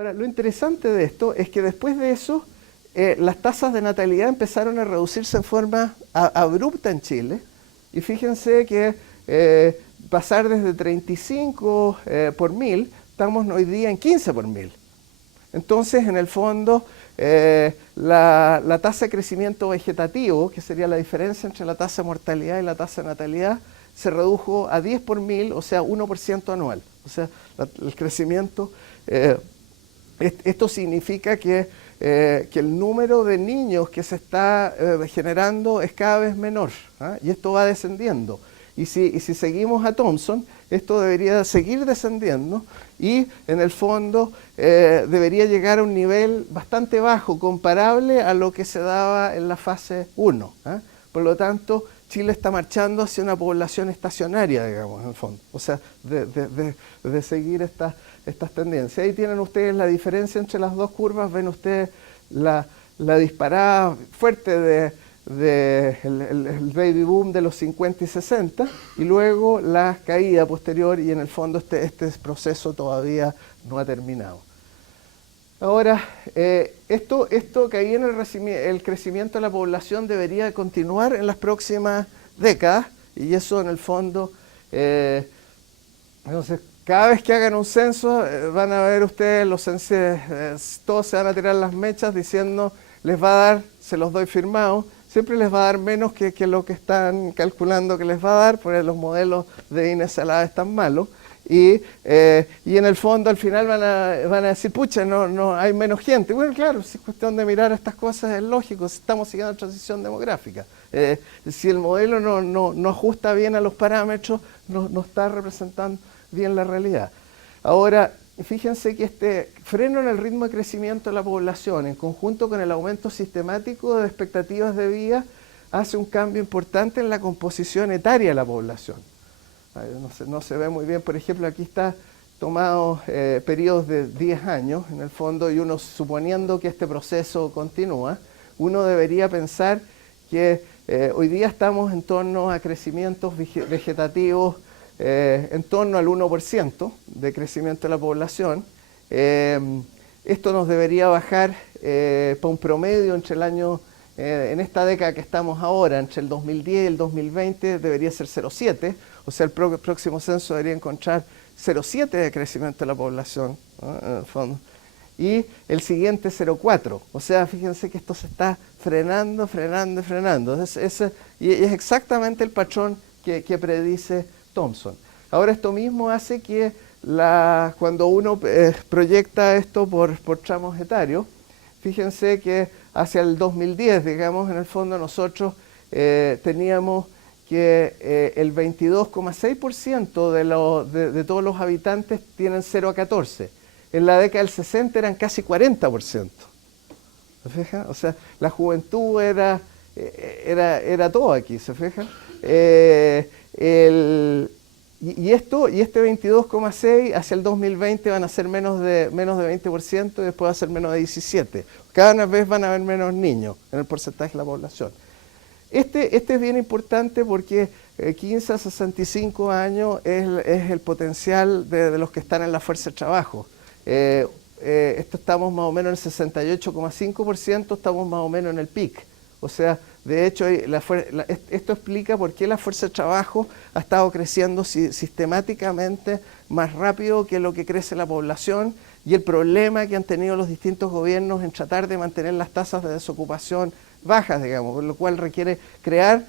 Ahora, lo interesante de esto es que después de eso, las tasas de natalidad empezaron a reducirse en forma abrupta en Chile. Y fíjense que pasar desde 35 por mil, estamos hoy día en 15 por mil. Entonces, en el fondo, la tasa de crecimiento vegetativo, que sería la diferencia entre la tasa de mortalidad y la tasa de natalidad, se redujo a 10 por mil, o sea, 1% anual. O sea, el crecimiento, esto significa que el número de niños que se está generando es cada vez menor, ¿ah? Y esto va descendiendo. Y si seguimos a Thompson, esto debería seguir descendiendo y en el fondo debería llegar a un nivel bastante bajo, comparable a lo que se daba en la fase 1. ¿Ah? Por lo tanto, Chile está marchando hacia una población estacionaria, digamos, en el fondo. O sea, de seguir estas tendencias. Ahí tienen ustedes la diferencia entre las dos curvas, ven ustedes la disparada fuerte el baby boom de los 50 y 60 y luego la caída posterior y en el fondo este proceso todavía no ha terminado. Ahora, esto que ahí en el crecimiento de la población debería continuar en las próximas décadas y eso en el fondo, entonces cada vez que hagan un censo van a ver ustedes los todos se van a tirar las mechas diciendo les va a dar, se los doy firmado, siempre les va a dar menos que lo que están calculando que les va a dar, porque los modelos de Ines-Salada están malos. Y en el fondo al final van a decir, pucha, no hay menos gente. Bueno, claro, si es cuestión de mirar estas cosas, es lógico, estamos siguiendo la transición demográfica. Si el modelo no ajusta bien a los parámetros, no está representando bien la realidad. Ahora, fíjense que este freno en el ritmo de crecimiento de la población, en conjunto con el aumento sistemático de expectativas de vida, hace un cambio importante en la composición etaria de la población. No se ve muy bien, por ejemplo, aquí está tomado periodos de 10 años, en el fondo, y uno suponiendo que este proceso continúa, uno debería pensar que hoy día estamos en torno a crecimientos vegetativos en torno al 1% de crecimiento de la población. Esto nos debería bajar para un promedio entre el año, en esta década que estamos ahora, entre el 2010 y el 2020, debería ser 0,7, o sea, el próximo censo debería encontrar 0,7 de crecimiento de la población, ¿no? En el fondo. Y el siguiente 0,4, o sea, fíjense que esto se está frenando. Y es exactamente el patrón que predice Thompson. Ahora esto mismo hace que cuando uno proyecta esto por tramos etarios, fíjense que hacia el 2010, digamos, en el fondo nosotros teníamos que el 22,6% de todos los habitantes tienen 0 a 14. En la década del 60 eran casi 40%. ¿Se fijan? O sea, la juventud era todo aquí, ¿se fijan? Y este 22,6 hacia el 2020 van a ser menos de 20% y después va a ser menos de 17%. Cada vez van a haber menos niños en el porcentaje de la población. Este es bien importante porque 15 a 65 años es el potencial de los que están en la fuerza de trabajo. Esto estamos más o menos en el 68,5%, estamos más o menos en el pic. O sea, de hecho, esto explica por qué la fuerza de trabajo ha estado creciendo sistemáticamente más rápido que lo que crece la población y el problema que han tenido los distintos gobiernos en tratar de mantener las tasas de desocupación bajas, digamos, con lo cual requiere crear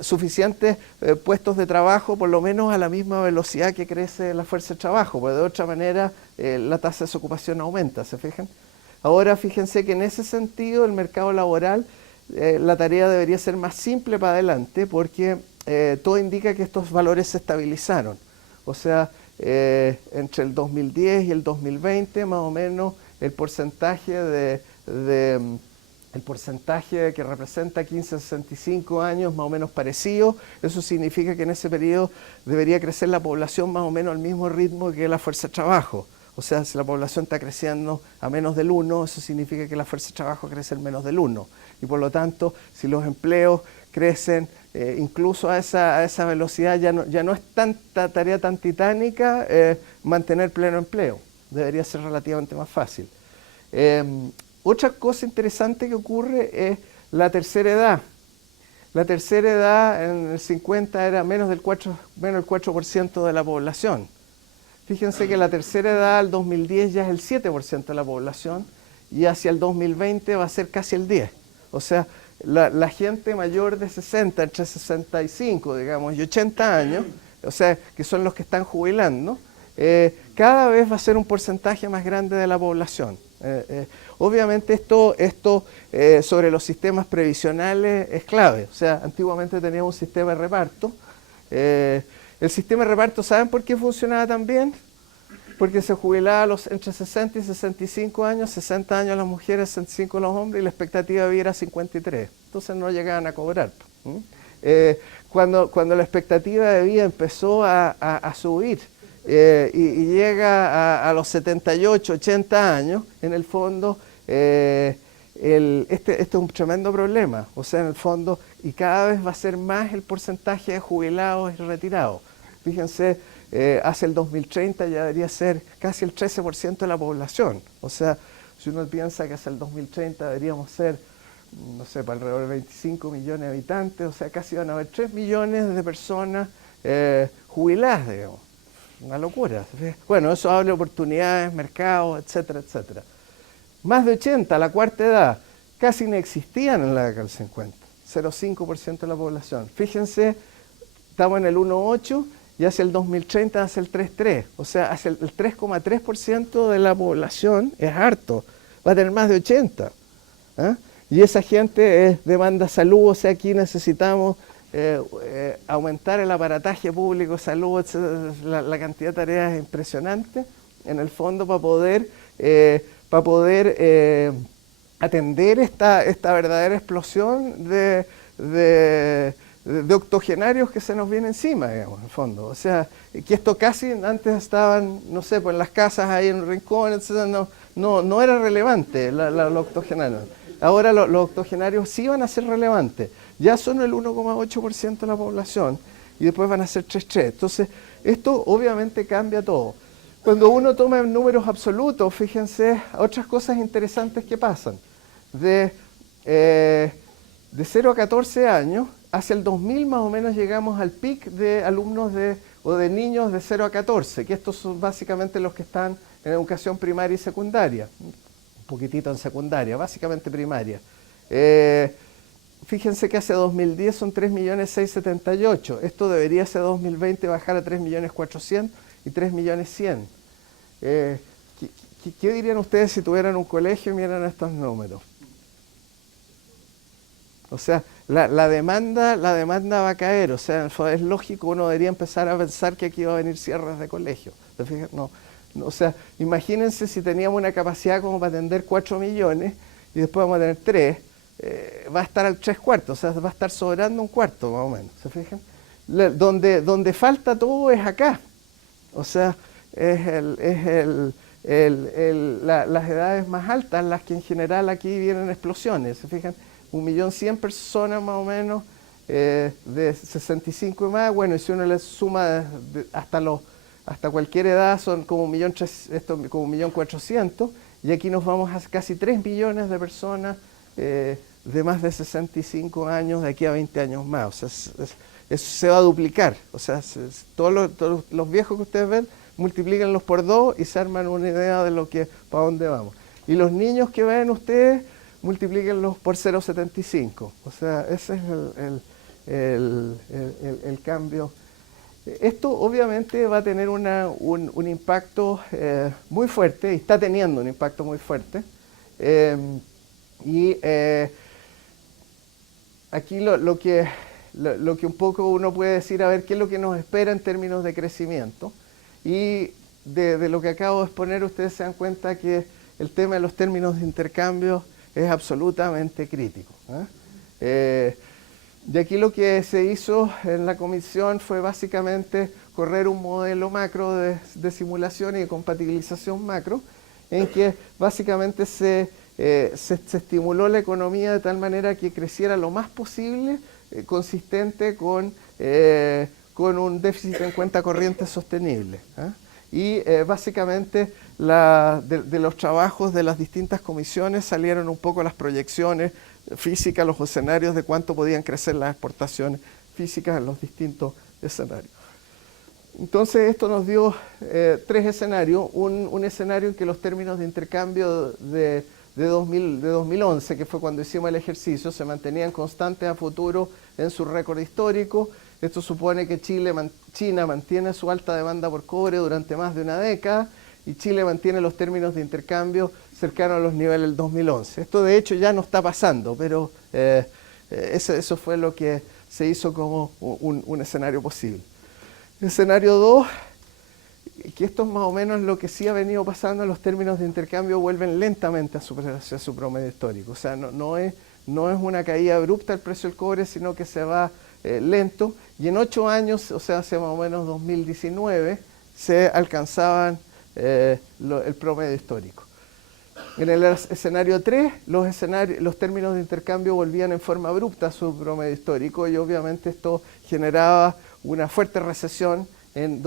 suficientes puestos de trabajo, por lo menos a la misma velocidad que crece la fuerza de trabajo, porque de otra manera la tasa de desocupación aumenta, ¿se fijan? Ahora fíjense que en ese sentido el mercado laboral, la tarea debería ser más simple para adelante porque todo indica que estos valores se estabilizaron. O sea, entre el 2010 y el 2020 más o menos el porcentaje que representa 15 a 65 años más o menos parecido. Eso significa que en ese periodo debería crecer la población más o menos al mismo ritmo que la fuerza de trabajo. O sea, si la población está creciendo a menos del 1, eso significa que la fuerza de trabajo crece al menos del 1. Y por lo tanto, si los empleos crecen incluso a esa velocidad, ya no es tanta tarea tan titánica mantener pleno empleo. debería ser relativamente más fácil. Otra cosa interesante que ocurre es la tercera edad. La tercera edad en el 50 era menos del 4% de la población. Fíjense que la tercera edad al 2010 ya es el 7% de la población y hacia el 2020 va a ser casi el 10%. O sea, la gente mayor de 60, entre 65, digamos, y 80 años, o sea, que son los que están jubilando, cada vez va a ser un porcentaje más grande de la población. Obviamente esto sobre los sistemas previsionales es clave. O sea, antiguamente teníamos un sistema de reparto. El sistema de reparto, ¿saben por qué funcionaba tan bien? Porque se jubilaba entre 60 y 65 años, 60 años las mujeres, 65 los hombres, y la expectativa de vida era 53. Entonces no llegaban a cobrar. Cuando la expectativa de vida empezó a subir y llega a los 78, 80 años, en el fondo, este es un tremendo problema. O sea, en el fondo, y cada vez va a ser más el porcentaje de jubilados y retirados. Fíjense, hacia el 2030 ya debería ser casi el 13% de la población. O sea, si uno piensa que hacia el 2030 deberíamos ser, no sé, para alrededor de 25 millones de habitantes, o sea, casi van a haber 3 millones de personas jubiladas, digamos. Una locura. Bueno, eso habla de oportunidades, mercados, etcétera, etcétera. Más de 80, la cuarta edad, casi no existían en la década del 50. 0,5% de la población. Fíjense, estamos en el 1,8% y hacia el 2030 hacia el 3,3%. O sea, hacia el 3,3% de la población es harto. Va a tener más de 80. Y esa gente demanda salud, o sea, aquí necesitamos aumentar el aparataje público, salud, etc. La cantidad de tareas es impresionante, en el fondo, para poder atender esta verdadera explosión de octogenarios que se nos viene encima, digamos, en el fondo. O sea, que esto casi antes estaban, no sé, pues en las casas ahí en un rincón, etc. No era relevante los octogenarios. Ahora los octogenarios sí van a ser relevantes. Ya son el 1,8% de la población y después van a ser 3,3%. Entonces, esto obviamente cambia todo. Cuando uno toma números absolutos, fíjense otras cosas interesantes que pasan. De 0 a 14 años, hacia el 2000 más o menos llegamos al pic de alumnos o de niños de 0 a 14, que estos son básicamente los que están en educación primaria y secundaria. Un poquitito en secundaria, básicamente primaria. Fíjense que hacia 2010 son 3.678.000. Esto debería hacia 2020 bajar a 3.400.000 y 3.100.000. ¿Qué dirían ustedes si tuvieran un colegio y miran estos números? O sea, la demanda va a caer. O sea, es lógico, uno debería empezar a pensar que aquí va a venir cierres de colegios. ¿Se fijan? No, o sea, imagínense si teníamos una capacidad como para atender 4 millones y después vamos a tener 3. Va a estar al 3/4, o sea, va a estas sobrando un cuarto más o menos, ¿se fijan? Donde falta todo es acá, o sea, las edades más altas las que en general aquí vienen explosiones, ¿se fijan? 1.100.000 personas más o menos, de 65 y más, bueno, y si uno le suma hasta cualquier edad son como 1.400.000, y aquí nos vamos a casi 3 millones de personas de más de 65 años de aquí a 20 años más. O sea, eso se va a duplicar. O sea, todos los viejos que ustedes ven, multiplíquenlos por 2 y se arman una idea de para dónde vamos. Y los niños que ven ustedes, multiplíquenlos por 0,75. O sea, ese es el cambio. Esto obviamente va a tener un impacto muy fuerte, y está teniendo un impacto muy fuerte. Aquí lo que un poco uno puede decir, a ver qué es lo que nos espera en términos de crecimiento. Y de lo que acabo de exponer, ustedes se dan cuenta que el tema de los términos de intercambio es absolutamente crítico. De aquí lo que se hizo en la comisión fue básicamente correr un modelo macro de simulación y de compatibilización macro, en que básicamente se estimuló la economía de tal manera que creciera lo más posible, consistente con un déficit en cuenta corriente sostenible. y básicamente de los trabajos de las distintas comisiones salieron un poco las proyecciones físicas, los escenarios de cuánto podían crecer las exportaciones físicas en los distintos escenarios. Entonces esto nos dio tres escenarios, un escenario en que los términos de intercambio de 2011, que fue cuando hicimos el ejercicio, se mantenían constantes a futuro en su récord histórico. Esto supone que China mantiene su alta demanda por cobre durante más de una década y Chile mantiene los términos de intercambio cercanos a los niveles del 2011. Esto de hecho ya no está pasando, pero eso fue lo que se hizo como un escenario posible. Escenario 2, que esto es más o menos lo que sí ha venido pasando, los términos de intercambio vuelven lentamente hacia su promedio histórico. O sea, no es una caída abrupta del precio del cobre, sino que se va lento. Y en 8 años, o sea, hacia más o menos 2019, se alcanzaban el promedio histórico. En el escenario 3, los términos de intercambio volvían en forma abrupta a su promedio histórico y obviamente esto generaba una fuerte recesión en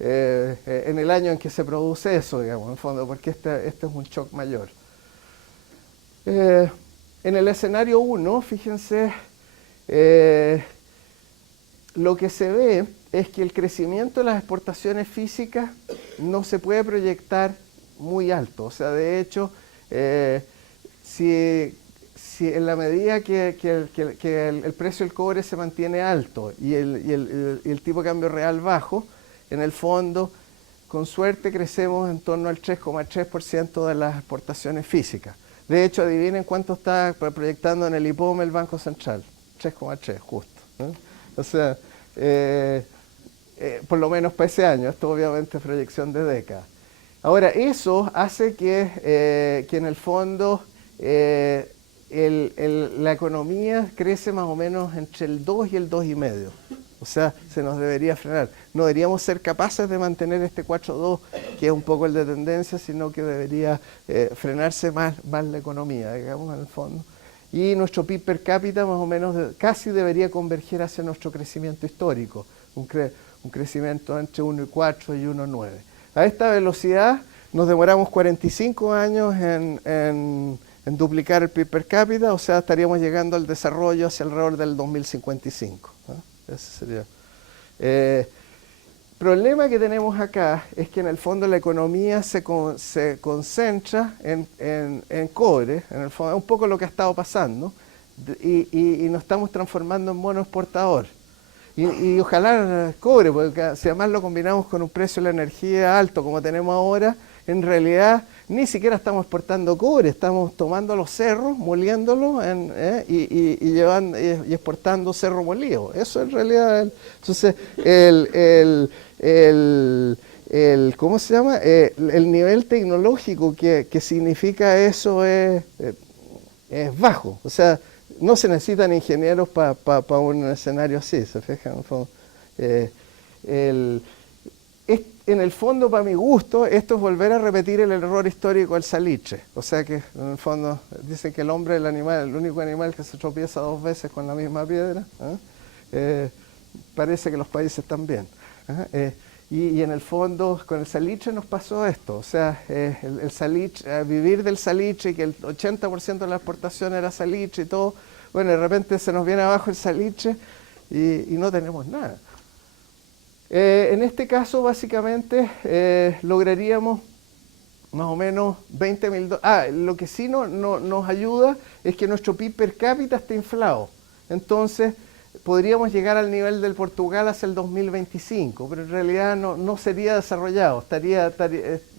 el año en que se produce eso, digamos, en fondo, porque este es un shock mayor. En el escenario 1, fíjense, lo que se ve es que el crecimiento de las exportaciones físicas no se puede proyectar muy alto. O sea, de hecho, si en la medida que el precio del cobre se mantiene alto y el tipo de cambio real bajo, en el fondo, con suerte crecemos en torno al 3,3% de las exportaciones físicas. De hecho, adivinen cuánto está proyectando en el IPOM el Banco Central. 3,3 justo, ¿no? O sea, por lo menos para ese año. Esto obviamente es proyección de década. Ahora, eso hace que en el fondo la economía crece más o menos entre el 2 y el 2,5. O sea, se nos debería frenar. No deberíamos ser capaces de mantener este 4,2, que es un poco el de tendencia, sino que debería frenarse más la economía, digamos, en el fondo. Y nuestro PIB per cápita más o menos casi debería converger hacia nuestro crecimiento histórico, un crecimiento entre 1,4 y 1,9. A esta velocidad nos demoramos 45 años en duplicar el PIB per cápita, o sea, estaríamos llegando al desarrollo hacia alrededor del 2055. ¿No? Ese sería. Problema que tenemos acá es que en el fondo la economía se concentra en cobre, en el fondo, un poco lo que ha estado pasando, y nos estamos transformando en mono exportador. Y ojalá cobre, porque si además lo combinamos con un precio de la energía alto como tenemos ahora, en realidad ni siquiera estamos exportando cobre, estamos tomando los cerros, moliéndolos y exportando cerro molido. Eso en realidad, entonces ¿cómo se llama? El nivel tecnológico que significa eso es bajo. O sea, no se necesitan ingenieros para un escenario así, ¿se fijan? En el fondo, para mi gusto, esto es volver a repetir el error histórico del salitre. O sea que, en el fondo, dicen que el hombre es el único animal que se tropieza 2 veces con la misma piedra. Parece que los países también. Y en el fondo, con el salitre nos pasó esto. O sea, el salitre, vivir del salitre y que el 80% de la exportación era salitre y todo, bueno, de repente se nos viene abajo el salitre y no tenemos nada. En este caso, básicamente, lograríamos más o menos $20.000. Lo que sí nos ayuda es que nuestro PIB per cápita está inflado. Entonces, podríamos llegar al nivel del Portugal hacia el 2025, pero en realidad no sería desarrollado.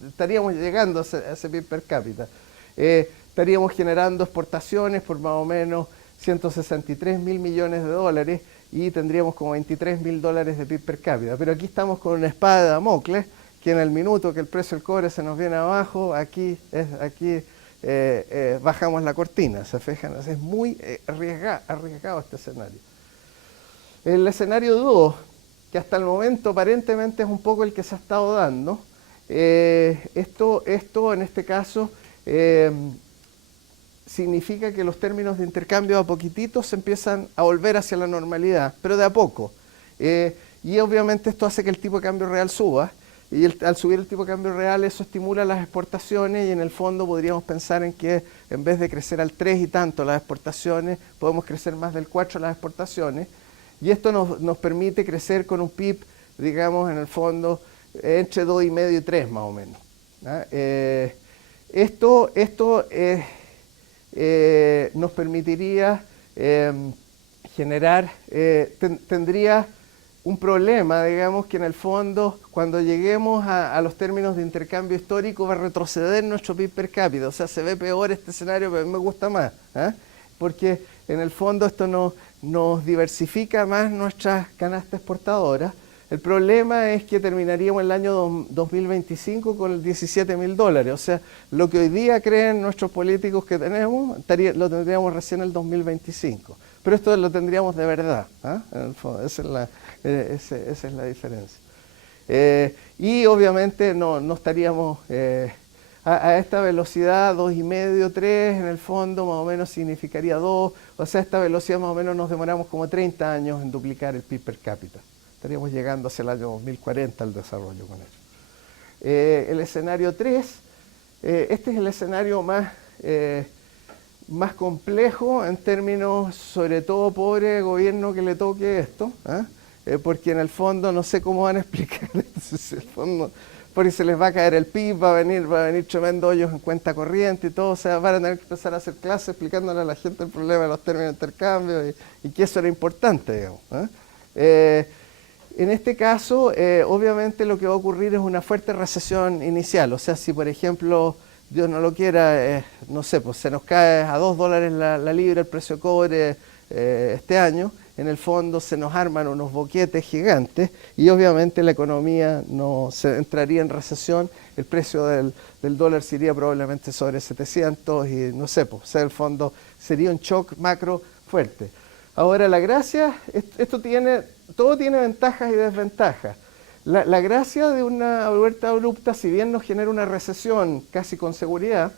Estaríamos llegando a ese PIB per cápita. Estaríamos generando exportaciones por más o menos 163.000 millones de dólares y tendríamos como $23.000 de PIB per cápita. Pero aquí estamos con una espada de Damocles, que en el minuto que el precio del cobre se nos viene abajo, aquí bajamos la cortina, ¿se fijan? Es muy arriesgado este escenario. El escenario 2, que hasta el momento aparentemente es un poco el que se ha estado dando, esto en este caso significa que los términos de intercambio a poquititos se empiezan a volver hacia la normalidad, pero de a poco. Y obviamente esto hace que el tipo de cambio real suba, y al subir el tipo de cambio real eso estimula las exportaciones y en el fondo podríamos pensar en que en vez de crecer al 3 y tanto las exportaciones, podemos crecer más del 4 las exportaciones y esto nos permite crecer con un PIB, digamos, en el fondo entre 2,5 y 3 más o menos. Esto nos permitiría generar, tendría un problema, digamos, que en el fondo cuando lleguemos a los términos de intercambio histórico va a retroceder nuestro PIB per cápita, o sea, se ve peor este escenario, pero a mí me gusta más, porque en el fondo esto nos diversifica más nuestras canastas exportadoras. El problema es que terminaríamos el año 2025 con $17.000, o sea, lo que hoy día creen nuestros políticos que tenemos, lo tendríamos recién en el 2025. Pero esto lo tendríamos de verdad, en el fondo, esa es la diferencia. Y obviamente no estaríamos a esta velocidad, 2,5, 3, en el fondo más o menos significaría 2, o sea, a esta velocidad más o menos nos demoramos como 30 años en duplicar el PIB per cápita. Estaríamos llegando hacia el año 2040 al desarrollo con eso. El escenario 3, este es el escenario más complejo en términos, sobre todo, pobre gobierno que le toque esto, porque en el fondo no sé cómo van a explicar eso, porque se les va a caer el PIB, va a venir tremendo hoyos en cuenta corriente y todo, o sea, van a tener que empezar a hacer clases explicándole a la gente el problema de los términos de intercambio y que eso era importante, digamos. En este caso, obviamente lo que va a ocurrir es una fuerte recesión inicial, o sea, si por ejemplo, Dios no lo quiera, no sé, pues se nos cae a $2 la libra el precio de cobre este año, en el fondo se nos arman unos boquetes gigantes y obviamente la economía se entraría en recesión, el precio del dólar se iría probablemente sobre 700 y no sé, pues, o sea, en el fondo sería un shock macro fuerte. Ahora la gracia, todo tiene ventajas y desventajas. La gracia de una vuelta abrupta, si bien nos genera una recesión casi con seguridad,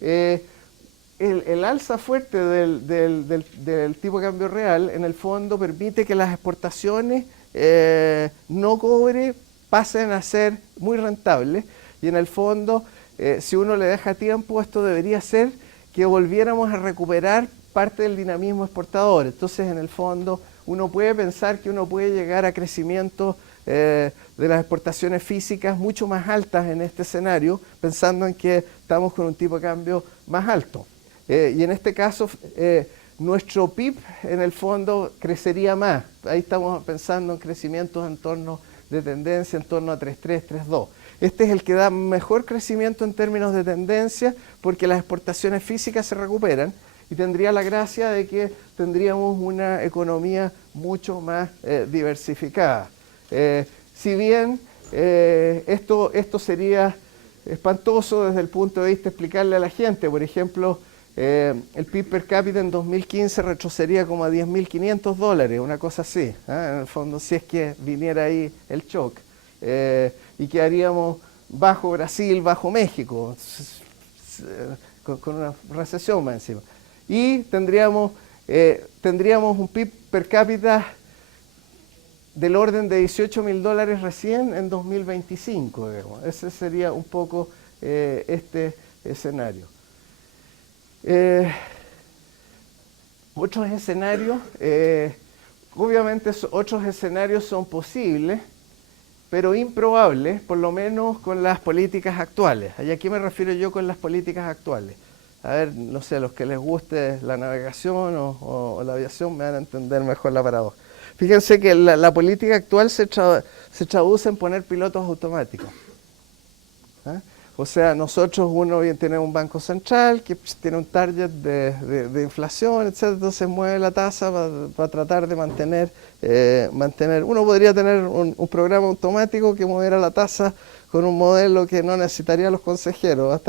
el alza fuerte del tipo de cambio real en el fondo permite que las exportaciones no cobre pasen a ser muy rentables y en el fondo si uno le deja tiempo esto debería ser que volviéramos a recuperar parte del dinamismo exportador. Entonces en el fondo uno puede pensar que uno puede llegar a crecimiento de las exportaciones físicas mucho más altas en este escenario, pensando en que estamos con un tipo de cambio más alto. Y en este caso, nuestro PIB en el fondo crecería más. Ahí estamos pensando en crecimientos en torno de tendencia, en torno a 3,3, 3,2. Este es el que da mejor crecimiento en términos de tendencia porque las exportaciones físicas se recuperan y tendría la gracia de que tendríamos una economía mucho más diversificada. Si bien esto sería espantoso desde el punto de vista de explicarle a la gente, por ejemplo, el PIB per cápita en 2015 retrocedería como a $10.500, una cosa así, en el fondo, si es que viniera ahí el shock, y quedaríamos bajo Brasil, bajo México, con una recesión más encima. Y tendríamos un PIB per cápita del orden de $18.000 recién en 2025, digamos. Ese sería un poco este escenario. Otros escenarios, obviamente otros escenarios son posibles, pero improbables, por lo menos con las políticas actuales. ¿Y a qué me refiero yo con las políticas actuales? A ver, no sé, los que les guste la navegación o la aviación me van a entender mejor la paradoja. Fíjense que la política actual se traduce en poner pilotos automáticos. O sea, nosotros tenemos un banco central que tiene un target de inflación, etc. Entonces mueve la tasa para tratar de mantener. Uno podría tener un programa automático que moviera la tasa con un modelo que no necesitaría los consejeros.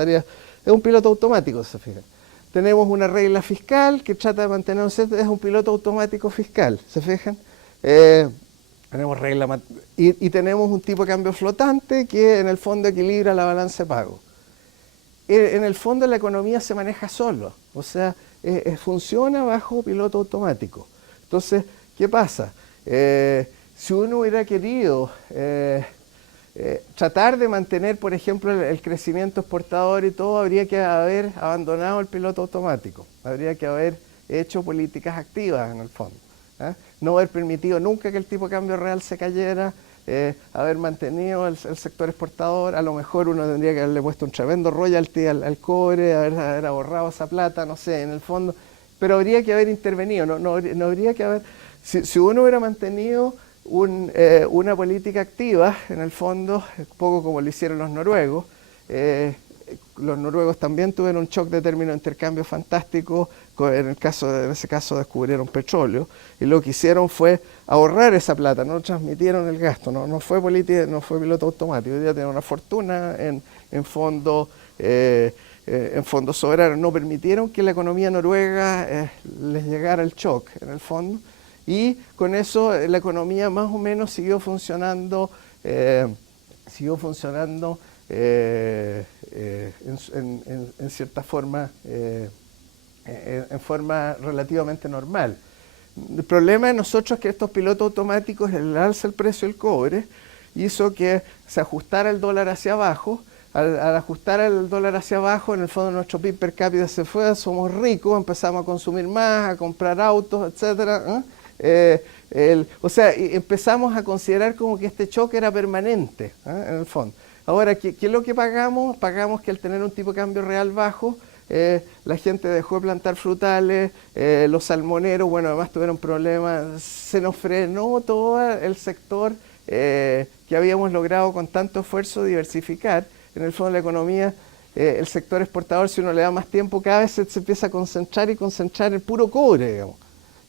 Es un piloto automático, se fijan. Tenemos una regla fiscal que trata de mantener es un piloto automático fiscal, ¿se fijan? Tenemos regla y tenemos un tipo de cambio flotante que en el fondo equilibra la balanza de pago. En el fondo la economía se maneja solo, o sea, funciona bajo piloto automático. Entonces, ¿qué pasa? Si uno hubiera querido tratar de mantener, por ejemplo, el crecimiento exportador y todo, habría que haber abandonado el piloto automático, habría que haber hecho políticas activas en el fondo, ¿eh? No haber permitido nunca que el tipo de cambio real se cayera, haber mantenido el sector exportador. A lo mejor uno tendría que haberle puesto un tremendo royalty al cobre, haber ahorrado esa plata, no sé, en el fondo, pero habría que haber intervenido, no habría que haber, si uno hubiera mantenido una política activa, en el fondo, un poco como lo hicieron los noruegos. Los noruegos también tuvieron un shock de término de intercambio fantástico. En ese caso descubrieron petróleo, y lo que hicieron fue ahorrar esa plata, no transmitieron el gasto, no fue política, no fue piloto automático. Hoy día tienen una fortuna en fondos soberanos. No permitieron que la economía noruega les llegara el shock, en el fondo. Y con eso la economía más o menos siguió funcionando en cierta forma, en forma relativamente normal. El problema de nosotros es que estos pilotos automáticos, el alza del precio del cobre, hizo que se ajustara el dólar hacia abajo. Al ajustar el dólar hacia abajo, en el fondo nuestro PIB per cápita se fue, somos ricos, empezamos a consumir más, a comprar autos, etcétera, o sea, empezamos a considerar como que este choque era permanente, en el fondo. Ahora, ¿qué es lo que pagamos? Pagamos que al tener un tipo de cambio real bajo, la gente dejó de plantar frutales, los salmoneros, bueno, además tuvieron problemas, se nos frenó todo el sector que habíamos logrado con tanto esfuerzo diversificar. En el fondo de la economía, el sector exportador, si uno le da más tiempo, cada vez se empieza a concentrar en puro cobre, digamos.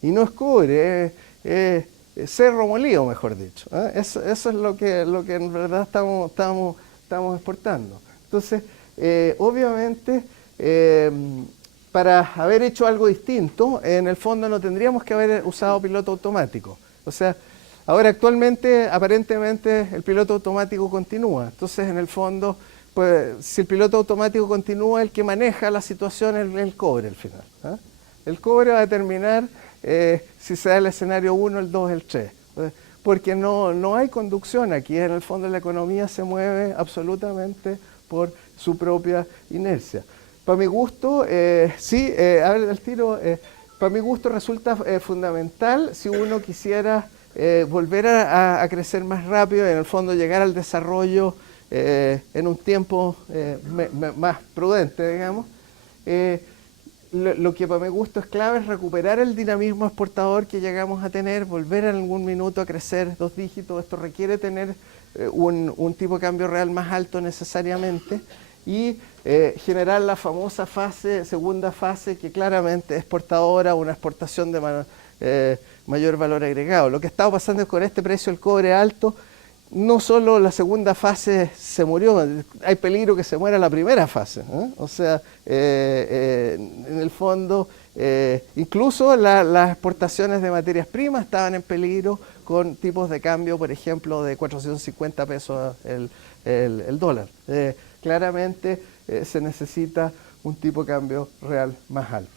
Y no es cobre, es cerro molido, mejor dicho. Eso es lo que en verdad estamos exportando. Entonces, obviamente, para haber hecho algo distinto, en el fondo no tendríamos que haber usado piloto automático. O sea, ahora actualmente, aparentemente, el piloto automático continúa. Entonces, en el fondo, pues, si el piloto automático continúa, el que maneja la situación es el cobre al final. El cobre va a determinar si se da el escenario 1, el 2, el 3. Porque no hay conducción aquí. En el fondo la economía se mueve absolutamente por su propia inercia. Para mi gusto, sí, a ver, el tiro, para mi gusto resulta fundamental si uno quisiera volver a crecer más rápido y en el fondo llegar al desarrollo en un tiempo más prudente, digamos. Lo que para mi gusto es clave es recuperar el dinamismo exportador que llegamos a tener, volver en algún minuto a crecer 2 dígitos. Esto requiere tener un tipo de cambio real más alto necesariamente y generar la famosa segunda fase, que claramente es exportadora, una exportación de mayor valor agregado. Lo que está pasando es con este precio del cobre alto, no solo la segunda fase se murió, hay peligro que se muera la primera fase. O sea, en el fondo, incluso las exportaciones de materias primas estaban en peligro con tipos de cambio, por ejemplo, de 450 pesos el dólar. Claramente se necesita un tipo de cambio real más alto.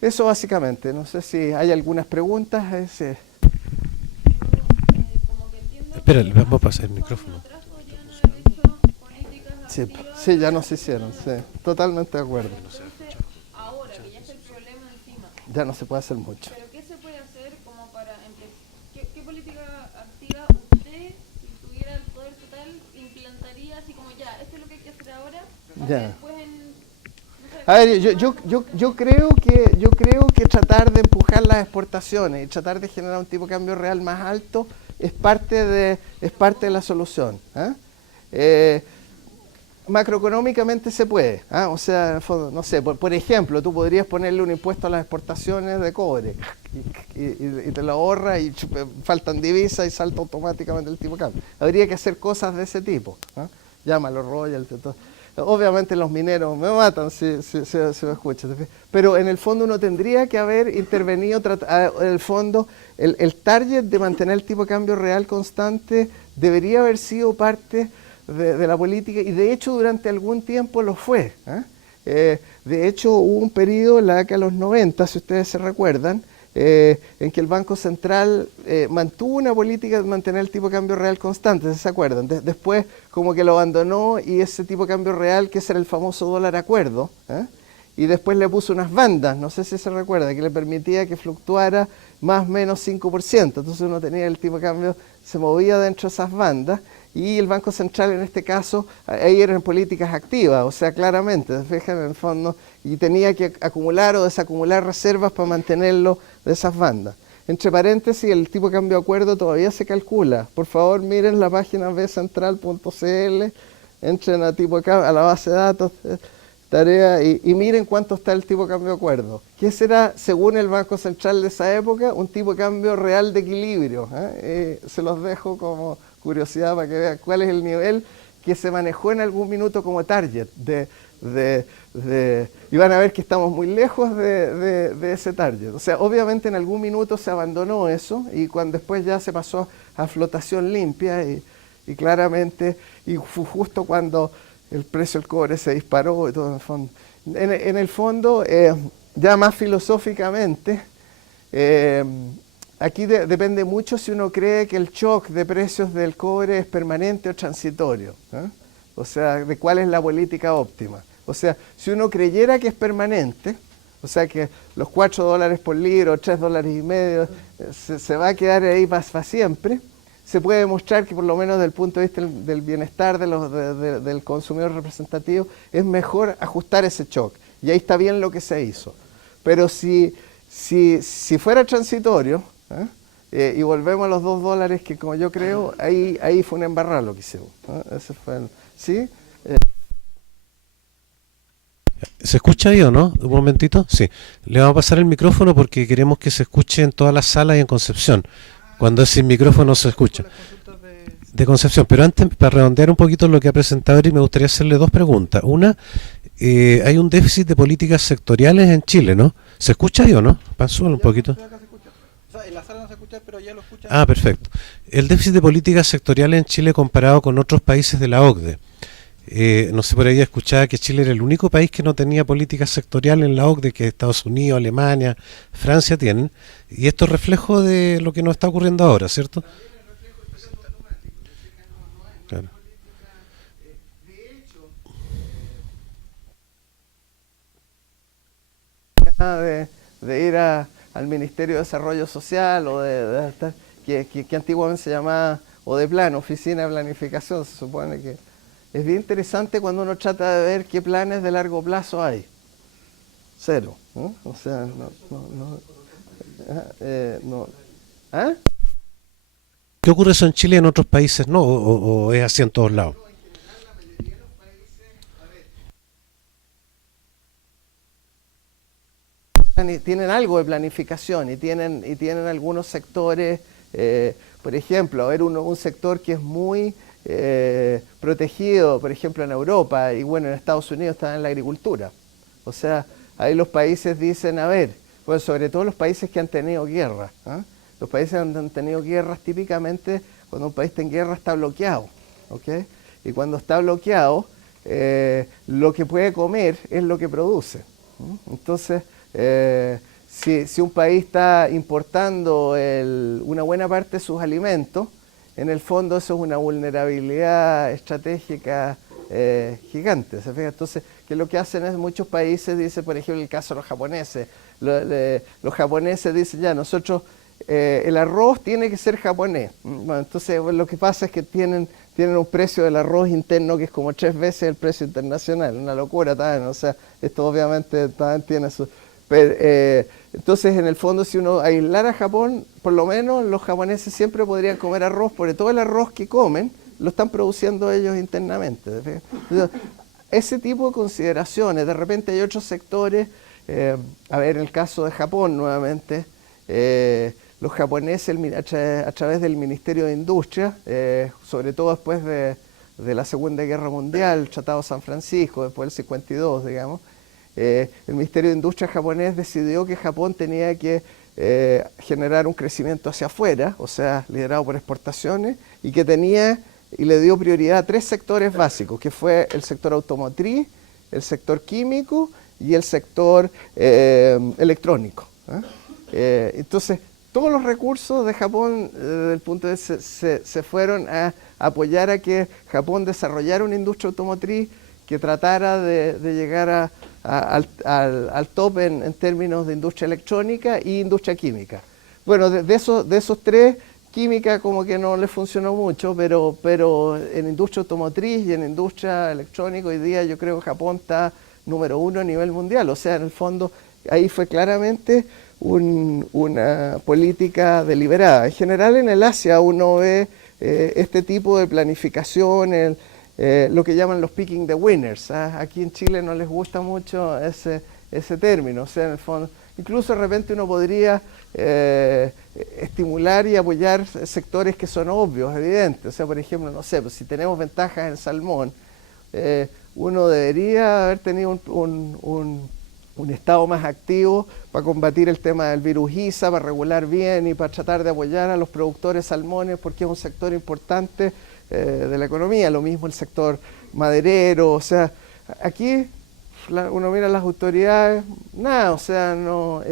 Eso básicamente, no sé si hay algunas preguntas. Espera, le vamos a pasar el micrófono. Sí, ya no se hicieron, sí, totalmente de acuerdo. Ahora que ya está el problema encima, Ya no se puede hacer mucho. pero ¿qué se puede hacer como para qué política activa usted, si tuviera el poder total, implantaría así como ya, esto es lo que hay que hacer ahora, para Ya. que después A ver, yo creo que tratar de empujar las exportaciones y tratar de generar un tipo de cambio real más alto es parte de la solución. Macroeconómicamente se puede, o sea, no sé, por ejemplo, tú podrías ponerle un impuesto a las exportaciones de cobre y te lo ahorras y faltan divisas y salta automáticamente el tipo de cambio. Habría que hacer cosas de ese tipo, llámalo royalties, todo. Obviamente los mineros me matan si me escuchan, pero en el fondo uno tendría que haber intervenido, en el fondo el target de mantener el tipo de cambio real constante debería haber sido parte de la política y de hecho durante algún tiempo lo fue. De hecho hubo un periodo en la década de los 90, si ustedes se recuerdan, en que el Banco Central mantuvo una política de mantener el tipo de cambio real constante, ¿se acuerdan? Después como que lo abandonó y ese tipo de cambio real, que ese era el famoso dólar acuerdo, y después le puso unas bandas, no sé si se recuerda, que le permitía que fluctuara más o menos 5%, entonces uno tenía el tipo de cambio, se movía dentro de esas bandas, y el Banco Central en este caso, ahí eran políticas activas, o sea, claramente, se fijan en el fondo, y tenía que acumular o desacumular reservas para mantenerlo de esas bandas. Entre paréntesis, el tipo de cambio de acuerdo todavía se calcula. Por favor, miren la página bcentral.cl, entren a, a la base de datos, tarea, y miren cuánto está el tipo de cambio de acuerdo. ¿Qué será, según el Banco Central de esa época, un tipo de cambio real de equilibrio? Se los dejo como curiosidad para que vean cuál es el nivel que se manejó en algún minuto como target y van a ver que estamos muy lejos de ese target. O sea, obviamente en algún minuto se abandonó eso y cuando después ya se pasó a flotación limpia y claramente, y fue justo cuando el precio del cobre se disparó y todo en el fondo. En el fondo, ya más filosóficamente, aquí depende mucho si uno cree que el shock de precios del cobre es permanente o transitorio, o sea, de cuál es la política óptima. O sea, si uno creyera que es permanente, o sea que los $4 por libra o $3.50 se va a quedar ahí para siempre, se puede demostrar que por lo menos desde el punto de vista del bienestar del consumidor representativo es mejor ajustar ese shock. Y ahí está bien lo que se hizo. Pero si fuera transitorio, y volvemos a los $2 que como yo creo, ahí fue un embarrar lo que hicimos. Ese fue ¿sí? ¿Se escucha ahí o no? Un momentito. Sí. Le vamos a pasar el micrófono porque queremos que se escuche en todas las salas y en Concepción. Cuando es sin micrófono se escucha. De Concepción. Pero antes, para redondear un poquito lo que ha presentado Eric, me gustaría hacerle dos preguntas. Una, hay un déficit de políticas sectoriales en Chile, ¿no? ¿Se escucha ahí o no? Pasó un poquito. En la sala no se escucha, pero ya lo escucha. Ah, perfecto. El déficit de políticas sectoriales en Chile comparado con otros países de la OCDE. No sé, por ahí escuchaba que Chile era el único país que no tenía políticas sectoriales en la OCDE, que Estados Unidos, Alemania, Francia tienen. Y esto es reflejo de lo que nos está ocurriendo ahora, ¿cierto? Claro. De ir al Ministerio de Desarrollo Social o que antiguamente se llamaba, o de plan, Oficina de Planificación, se supone que es bien interesante cuando uno trata de ver qué planes de largo plazo hay. Cero, ¿no? O sea, no. ¿Ah? ¿Qué ocurre eso en Chile y en otros países no? ¿O es así en todos lados? Tienen algo de planificación y tienen algunos sectores, por ejemplo, un sector que es muy protegido, por ejemplo en Europa y bueno, en Estados Unidos está en la agricultura. O sea, ahí los países dicen, a ver, bueno, sobre todo los países que han tenido guerra. Los países que han tenido guerras, típicamente cuando un país está en guerra está bloqueado, ¿okay? Y cuando está bloqueado, lo que puede comer es lo que produce. Entonces, si un país está importando una buena parte de sus alimentos, en el fondo eso es una vulnerabilidad estratégica gigante. ¿Se fija? Entonces, que lo que hacen es muchos países, dice por ejemplo el caso de los japoneses, los japoneses dicen ya, nosotros el arroz tiene que ser japonés. Bueno, entonces lo que pasa es que tienen un precio del arroz interno que es como 3 veces el precio internacional, una locura también, o sea, esto obviamente también tiene su... entonces, en el fondo, si uno aislara a Japón, por lo menos los japoneses siempre podrían comer arroz, porque todo el arroz que comen lo están produciendo ellos internamente. Entonces, ese tipo de consideraciones, de repente hay otros sectores, a ver, en el caso de Japón nuevamente, los japoneses a través del Ministerio de Industria, sobre todo después de la Segunda Guerra Mundial, el Tratado de San Francisco, después del 52, digamos, el Ministerio de Industria japonés decidió que Japón tenía que generar un crecimiento hacia afuera, o sea, liderado por exportaciones, y que y le dio prioridad a 3 sectores básicos, que fue el sector automotriz, el sector químico y el sector electrónico. Entonces, todos los recursos de Japón, desde el punto de vista, se fueron a apoyar a que Japón desarrollara una industria automotriz que tratara de llegar al top en términos de industria electrónica y industria química. Bueno, de esos tres, química como que no le funcionó mucho, pero en industria automotriz y en industria electrónica hoy día yo creo que Japón está número 1 a nivel mundial. O sea, en el fondo ahí fue claramente una política deliberada. En general en el Asia uno ve este tipo de planificación, lo que llaman los picking the winners. Aquí en Chile no les gusta mucho ese término. O sea, en el fondo, incluso de repente uno podría estimular y apoyar sectores que son obvios, evidentes. O sea, por ejemplo, no sé, pues si tenemos ventajas en salmón, uno debería haber tenido un estado más activo para combatir el tema del virus ISA, para regular bien y para tratar de apoyar a los productores salmones, porque es un sector importante de la economía. Lo mismo el sector maderero. O sea, aquí uno mira las autoridades, nada, o sea, no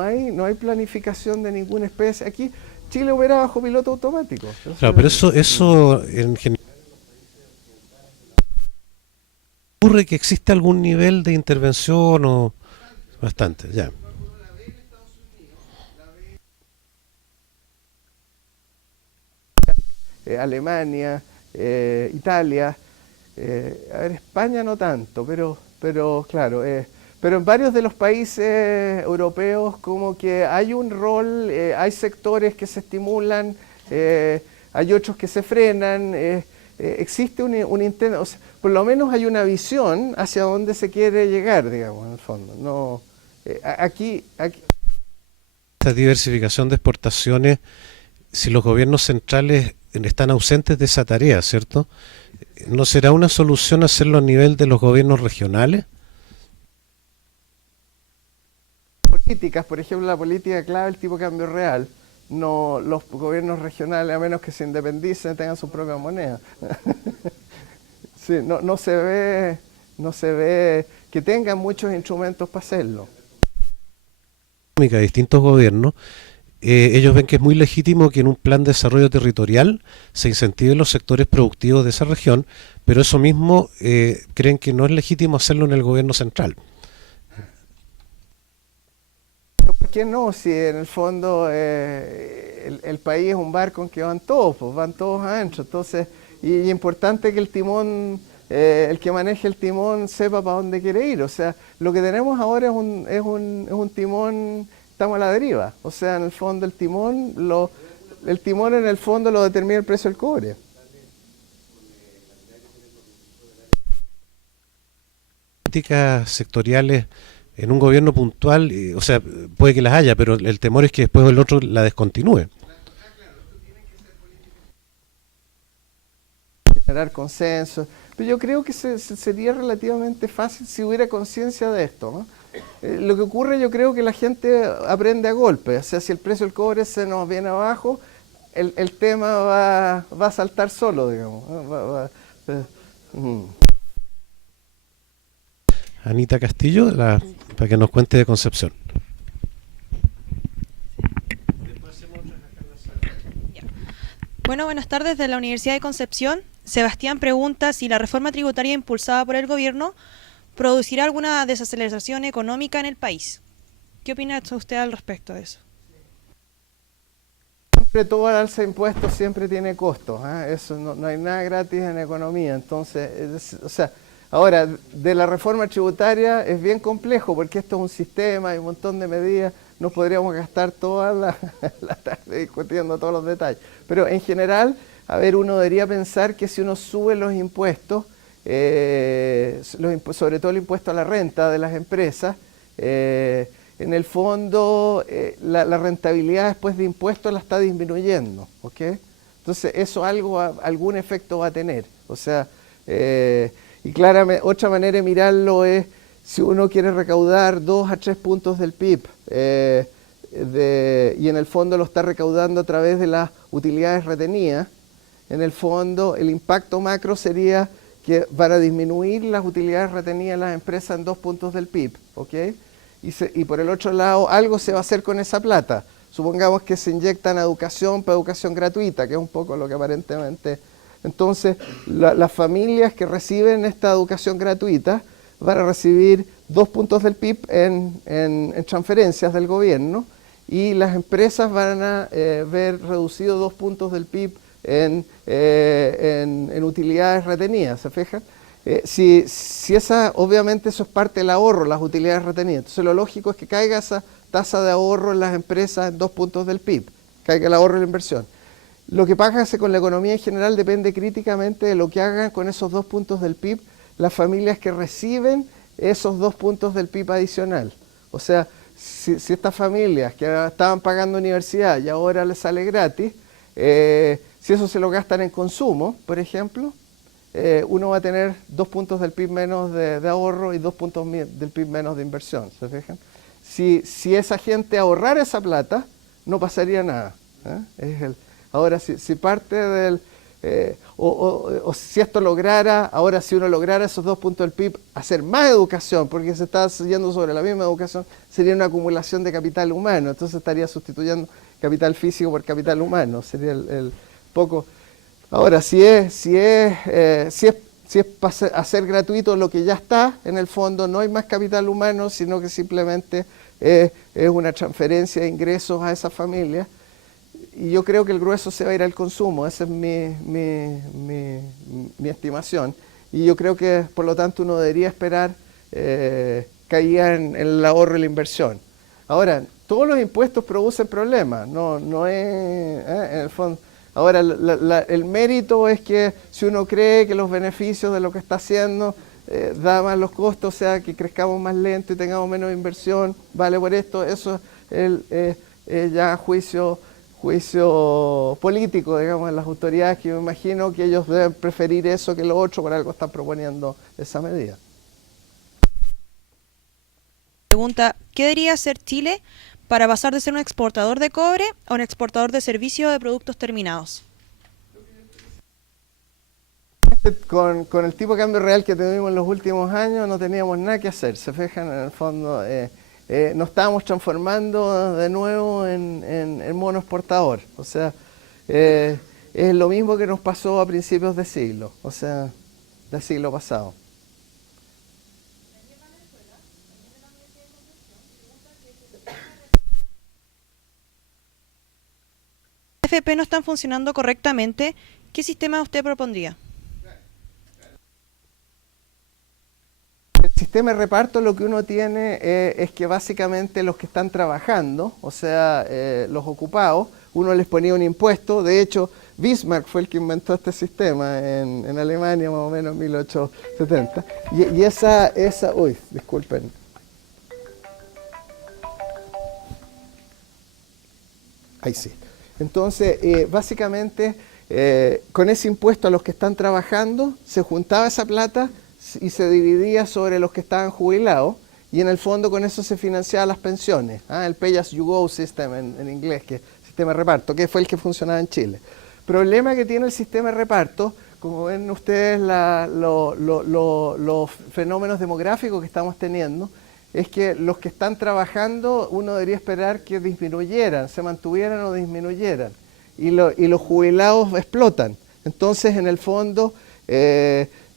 hay planificación de ninguna especie. Aquí Chile opera bajo piloto automático. Claro, pero eso en general ocurre que existe algún nivel de intervención o bastante, ya. Alemania, Italia, a ver, España no tanto, pero claro, pero en varios de los países europeos como que hay un rol, hay sectores que se estimulan, hay otros que se frenan, existe un intento, o sea, por lo menos hay una visión hacia dónde se quiere llegar, digamos, en el fondo. No, aquí Esta diversificación de exportaciones, si los gobiernos centrales están ausentes de esa tarea, ¿cierto? ¿No será una solución hacerlo a nivel de los gobiernos regionales? políticas, por ejemplo, la política clave, el tipo de cambio real, no los gobiernos regionales, a menos que se independicen, tengan su propia moneda. Sí, no se ve que tengan muchos instrumentos para hacerlo. Distintos gobiernos, ellos ven que es muy legítimo que en un plan de desarrollo territorial se incentiven los sectores productivos de esa región, pero eso mismo creen que no es legítimo hacerlo en el gobierno central. ¿Por qué no? Si en el fondo el país es un barco en que van todos, pues van todos adentro. Entonces, y es importante que el timón, el que maneje el timón sepa para dónde quiere ir. O sea, lo que tenemos ahora es un timón, estamos a la deriva. O sea, en el fondo el timón en el fondo lo determina el precio del cobre. Políticas sectoriales en un gobierno puntual, o sea, puede que las haya, pero el temor es que después el otro la descontinúe. Generar consenso. Pero yo creo que sería relativamente fácil si hubiera conciencia de esto, ¿no? Lo que ocurre, yo creo que la gente aprende a golpe. O sea, si el precio del cobre se nos viene abajo, el tema va a saltar solo, digamos. Anita Castillo, para que nos cuente de Concepción. Bueno, buenas tardes de la Universidad de Concepción. Sebastián pregunta si la reforma tributaria impulsada por el gobierno producirá alguna desaceleración económica en el país. ¿Qué opina usted al respecto de eso? Siempre todo alza de impuestos siempre tiene costos, ¿eh? Eso no hay nada gratis en economía. Entonces, o sea, ahora, de la reforma tributaria es bien complejo porque esto es un sistema, hay un montón de medidas, nos podríamos gastar toda la tarde discutiendo todos los detalles. Pero en general, a ver, uno debería pensar que si uno sube los impuestos, sobre todo el impuesto a la renta de las empresas, en el fondo la rentabilidad después de impuestos la está disminuyendo, ¿ok? Entonces eso algún efecto va a tener. O sea, y claramente otra manera de mirarlo es si uno quiere recaudar 2 a 3 puntos del PIB y en el fondo lo está recaudando a través de las utilidades retenidas, en el fondo el impacto macro sería que van a disminuir las utilidades retenidas en las empresas en 2 puntos del PIB, ¿ok? y por el otro lado algo se va a hacer con esa plata. Supongamos que se inyectan a educación para educación gratuita, que es un poco lo que aparentemente... Entonces, las familias que reciben esta educación gratuita van a recibir 2 puntos del PIB en transferencias del gobierno, y las empresas van a ver reducido 2 puntos del PIB en utilidades retenidas, ¿se fijan? Si obviamente eso es parte del ahorro, las utilidades retenidas. Entonces lo lógico es que caiga esa tasa de ahorro en las empresas en 2 puntos del PIB, caiga el ahorro en la inversión. Lo que pasa con la economía en general depende críticamente de lo que hagan con esos 2 puntos del PIB las familias que reciben esos 2 puntos del PIB adicional. O sea, si estas familias que estaban pagando universidad y ahora les sale gratis, si eso se lo gastan en consumo, por ejemplo, uno va a tener 2 puntos del PIB menos de ahorro y 2 puntos del PIB menos de inversión, ¿se fijan? Si esa gente ahorrara esa plata, no pasaría nada. Ahora, si parte del... o si esto lograra, ahora si uno lograra esos 2 puntos del PIB, hacer más educación, porque se está yendo sobre la misma educación, sería una acumulación de capital humano, entonces estaría sustituyendo capital físico por capital humano, sería el poco... Ahora, si es para hacer gratuito lo que ya está, en el fondo no hay más capital humano, sino que simplemente es una transferencia de ingresos a esas familias. Y yo creo que el grueso se va a ir al consumo, esa es mi estimación. Y yo creo que, por lo tanto, uno debería esperar caída en el ahorro y la inversión. Ahora, todos los impuestos producen problemas, no es en el fondo. Ahora, el mérito es que si uno cree que los beneficios de lo que está haciendo da más los costos, o sea, que crezcamos más lento y tengamos menos inversión, vale por esto, eso es ya juicio político, digamos, de las autoridades, que me imagino que ellos deben preferir eso que lo otro, por algo están proponiendo esa medida. Pregunta, ¿qué debería hacer Chile para pasar de ser un exportador de cobre a un exportador de servicios de productos terminados? Con el tipo de cambio real que tuvimos en los últimos años no teníamos nada que hacer, se fijan, en el fondo nos estábamos transformando de nuevo en mono exportador, o sea, es lo mismo que nos pasó a principios de siglo, o sea, del siglo pasado. FP no están funcionando correctamente, ¿qué sistema usted propondría? El sistema de reparto lo que uno tiene es que básicamente los que están trabajando, o sea, los ocupados, uno les ponía un impuesto. De hecho, Bismarck fue el que inventó este sistema en Alemania más o menos en 1870. Y esa, uy, disculpen. Ahí sí. Entonces, básicamente, con ese impuesto a los que están trabajando, se juntaba esa plata y se dividía sobre los que estaban jubilados, y en el fondo con eso se financiaban las pensiones, el Pay As You Go System en inglés, que es el sistema de reparto, que fue el que funcionaba en Chile. Problema que tiene el sistema de reparto, como ven ustedes los fenómenos demográficos que estamos teniendo, es que los que están trabajando uno debería esperar que disminuyeran, se mantuvieran o disminuyeran, y los jubilados explotan. Entonces, en el fondo,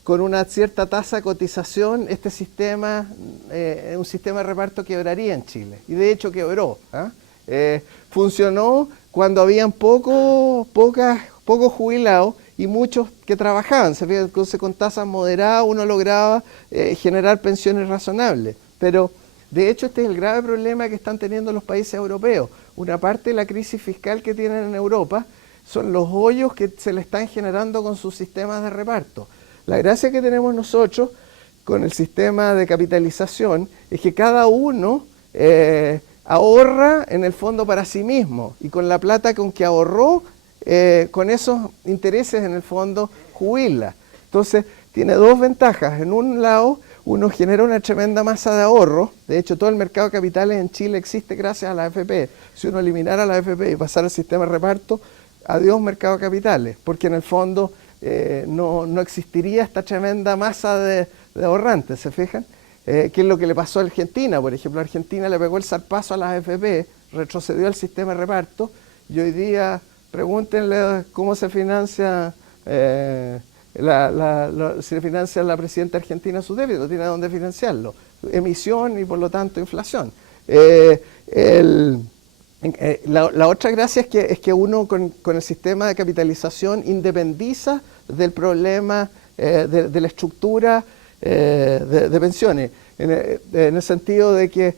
con una cierta tasa de cotización, este sistema, un sistema de reparto quebraría en Chile. Y de hecho quebró. Funcionó cuando habían pocos jubilados y muchos que trabajaban. Entonces, con tasas moderadas uno lograba generar pensiones razonables. Pero de hecho este es el grave problema que están teniendo los países europeos. Una parte de la crisis fiscal que tienen en Europa son los hoyos que se le están generando con sus sistemas de reparto. La gracia que tenemos nosotros con el sistema de capitalización es que cada uno ahorra en el fondo para sí mismo, y con la plata con que ahorró, con esos intereses en el fondo jubila. Entonces tiene dos ventajas. En un lado, uno genera una tremenda masa de ahorro. De hecho, todo el mercado de capitales en Chile existe gracias a la AFP. Si uno eliminara la AFP y pasara al sistema de reparto, adiós mercado de capitales, porque en el fondo no existiría esta tremenda masa de ahorrantes, ¿se fijan? ¿Qué es lo que le pasó a Argentina? Por ejemplo, Argentina le pegó el zarpazo a las AFP, retrocedió al sistema de reparto, y hoy día pregúntenle cómo se financia, se financia la presidenta argentina su débito, no tiene dónde financiarlo. Emisión y por lo tanto inflación. La otra gracia es que uno con el sistema de capitalización independiza del problema de la estructura de pensiones, en el sentido de que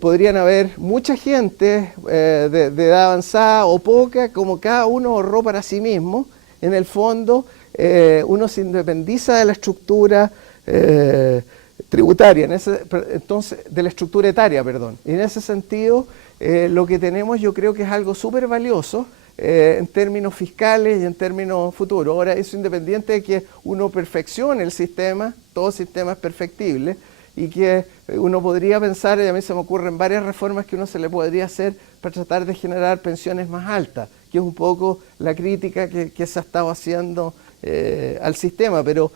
podrían haber mucha gente de edad avanzada o poca, como cada uno ahorró para sí mismo. En el fondo uno se independiza de la estructura tributaria, entonces de la estructura etaria, perdón. Y en ese sentido lo que tenemos yo creo que es algo súper valioso en términos fiscales y en términos futuros. Ahora, eso independiente de que uno perfeccione el sistema, todo sistema es perfectible, y que uno podría pensar, y a mí se me ocurren varias reformas que uno se le podría hacer para tratar de generar pensiones más altas, que es un poco la crítica que se ha estado haciendo al sistema, pero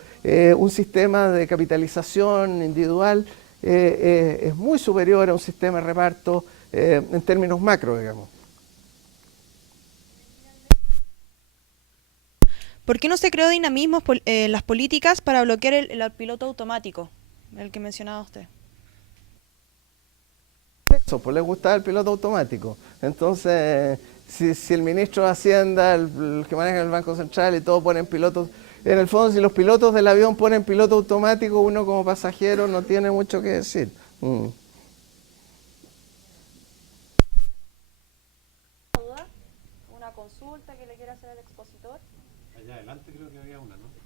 un sistema de capitalización individual es muy superior a un sistema de reparto en términos macro, digamos. ¿Por qué no se creó dinamismo en las políticas para bloquear el piloto automático, el que mencionaba usted? Eso, pues le gustaba el piloto automático. Entonces, si el ministro de Hacienda, el que maneja el Banco Central y todo ponen pilotos, en el fondo si los pilotos del avión ponen piloto automático, uno como pasajero no tiene mucho que decir. ¿Una consulta que le quiera hacer al expositor? Allá adelante creo que había una, ¿no?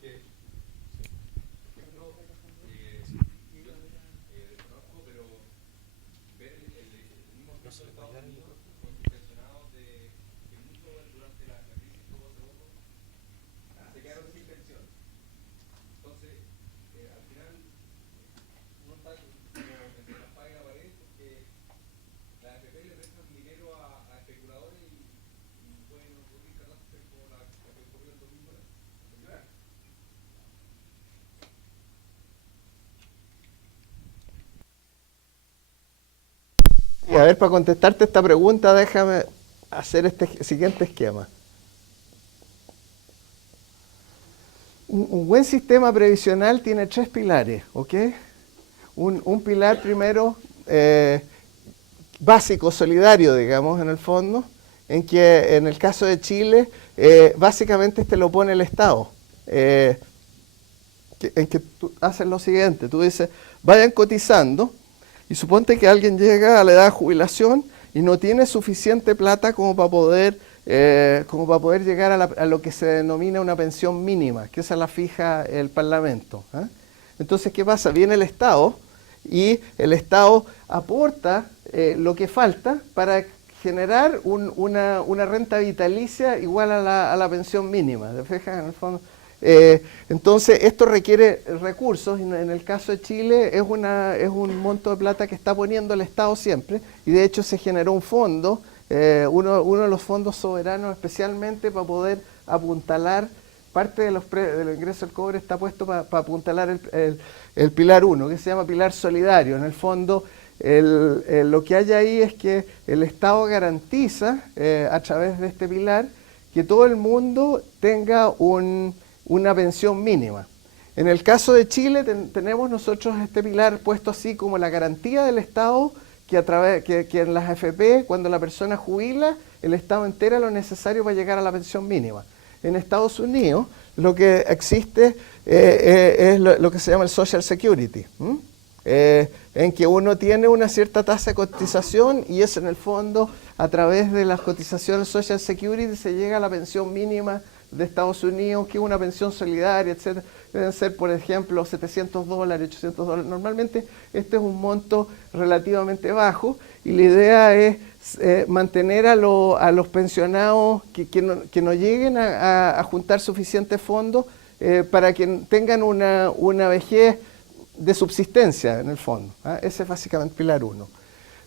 Y a ver, para contestarte esta pregunta, déjame hacer este siguiente esquema. Un buen sistema previsional tiene 3 pilares, ¿ok? Un pilar primero básico, solidario, digamos, en el fondo, en que en el caso de Chile, básicamente lo pone el Estado. En que tú haces lo siguiente, tú dices, vayan cotizando, y suponte que alguien llega a la edad de jubilación y no tiene suficiente plata como para poder llegar a lo que se denomina una pensión mínima, que esa la fija el Parlamento. Entonces, ¿qué pasa? Viene el Estado y el Estado aporta lo que falta para generar una renta vitalicia igual a la pensión mínima. ¿Te fijas? En el fondo. Entonces, esto requiere recursos, y en el caso de Chile es un monto de plata que está poniendo el Estado siempre, y de hecho se generó un fondo, uno de los fondos soberanos especialmente para poder apuntalar, parte de los ingresos del cobre está puesto para apuntalar el pilar 1, que se llama pilar solidario. En el fondo, lo que hay ahí es que el Estado garantiza, a través de este pilar, que todo el mundo tenga una pensión mínima. En el caso de Chile tenemos nosotros este pilar puesto así como la garantía del Estado, que en las AFP, cuando la persona jubila, el Estado entera lo necesario para llegar a la pensión mínima. En Estados Unidos lo que existe es lo que se llama el Social Security, en que uno tiene una cierta tasa de cotización, y es en el fondo a través de las cotizaciones Social Security se llega a la pensión mínima de Estados Unidos, que es una pensión solidaria, etcétera. Deben ser, por ejemplo, $700, $800. Normalmente este es un monto relativamente bajo, y la idea es mantener a los pensionados que no lleguen a juntar suficientes fondos para que tengan una vejez de subsistencia, en el fondo. Ese es básicamente pilar 1.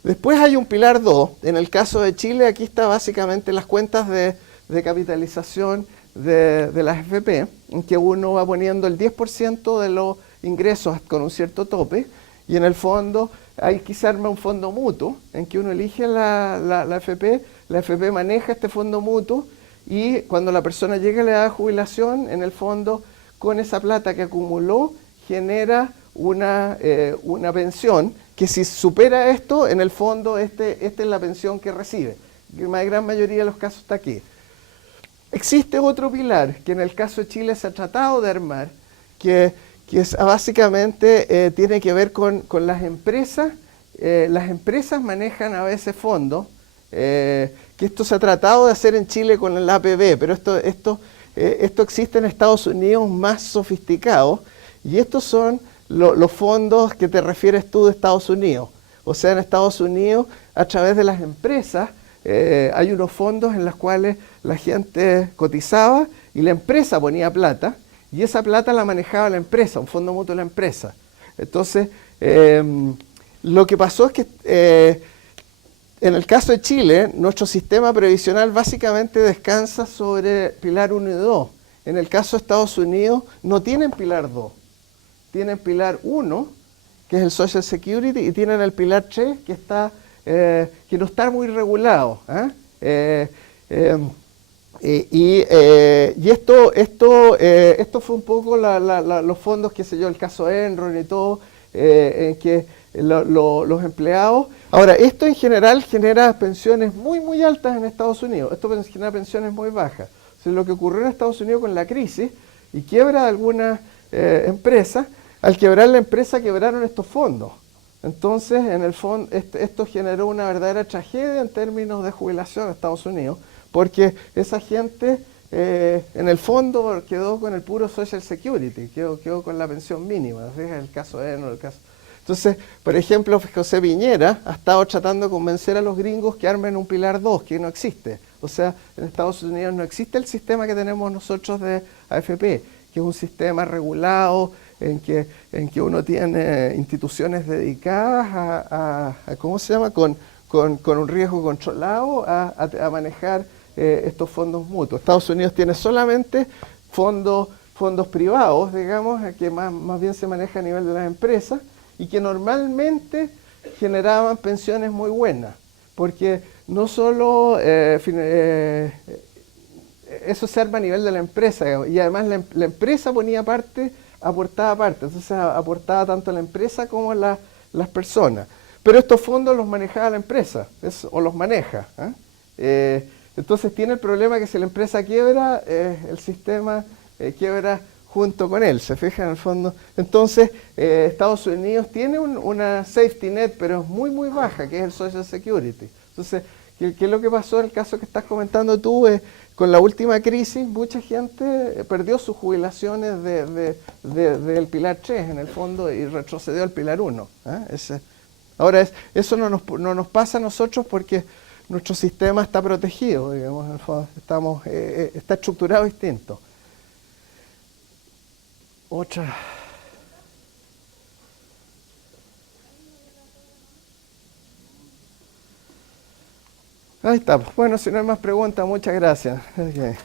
Después hay un pilar 2. En el caso de Chile, aquí está básicamente las cuentas de capitalización de las AFP, en que uno va poniendo el 10% de los ingresos con un cierto tope, y en el fondo hay que se arma un fondo mutuo en que uno elige la AFP maneja este fondo mutuo y cuando la persona llega a la edad de jubilación, en el fondo con esa plata que acumuló genera una pensión que si supera esto, en el fondo esta es la pensión que recibe. La gran mayoría de los casos está aquí. Existe otro pilar que en el caso de Chile se ha tratado de armar, que es, básicamente tiene que ver con las empresas. Las empresas manejan a veces fondos, que esto se ha tratado de hacer en Chile con el APB, pero esto existe en Estados Unidos más sofisticado, y estos son los fondos que te refieres tú de Estados Unidos. O sea, en Estados Unidos, a través de las empresas, hay unos fondos en los cuales la gente cotizaba y la empresa ponía plata, y esa plata la manejaba la empresa, un fondo mutuo de la empresa. Entonces, lo que pasó es que en el caso de Chile, nuestro sistema previsional básicamente descansa sobre pilar 1 y 2. En el caso de Estados Unidos no tienen pilar 2, tienen pilar 1, que es el Social Security, y tienen el pilar 3, que no está muy regulado. Y esto fue un poco los fondos, qué sé yo, el caso Enron y todo, en que los empleados... Ahora, esto en general genera pensiones muy, muy altas en Estados Unidos. Esto genera pensiones muy bajas. O sea, lo que ocurrió en Estados Unidos con la crisis y quiebra de algunas empresas, al quebrar la empresa quebraron estos fondos. Entonces, en el fondo, esto generó una verdadera tragedia en términos de jubilación en Estados Unidos, porque esa gente, en el fondo, quedó con el puro Social Security, quedó con la pensión mínima. Fíjate el caso de Enron, el caso... Entonces, por ejemplo, José Piñera ha estado tratando de convencer a los gringos que armen un pilar 2, que no existe. O sea, en Estados Unidos no existe el sistema que tenemos nosotros de AFP, que es un sistema regulado en que uno tiene instituciones dedicadas a ¿cómo se llama?, con un riesgo controlado a manejar estos fondos mutuos. Estados Unidos tiene solamente fondos privados, digamos, que más bien se maneja a nivel de las empresas, y que normalmente generaban pensiones muy buenas, porque no solo eso se arma a nivel de la empresa, digamos, y además la empresa ponía parte, aportaba parte, entonces aportaba tanto la empresa como las personas. Pero estos fondos los manejaba la empresa, o los maneja. Entonces tiene el problema que si la empresa quiebra, el sistema quiebra junto con él, se fija en el fondo. Entonces, Estados Unidos tiene una safety net, pero es muy, muy baja, que es el Social Security. Entonces, ¿qué es lo que pasó en el caso que estás comentando tú? Con la última crisis, mucha gente perdió sus jubilaciones del pilar 3, en el fondo, y retrocedió al pilar 1. Ahora, eso no nos pasa a nosotros porque nuestro sistema está protegido, digamos, en el fondo, está estructurado distinto. Otra. Ahí está. Bueno, si no hay más preguntas, muchas gracias. Okay.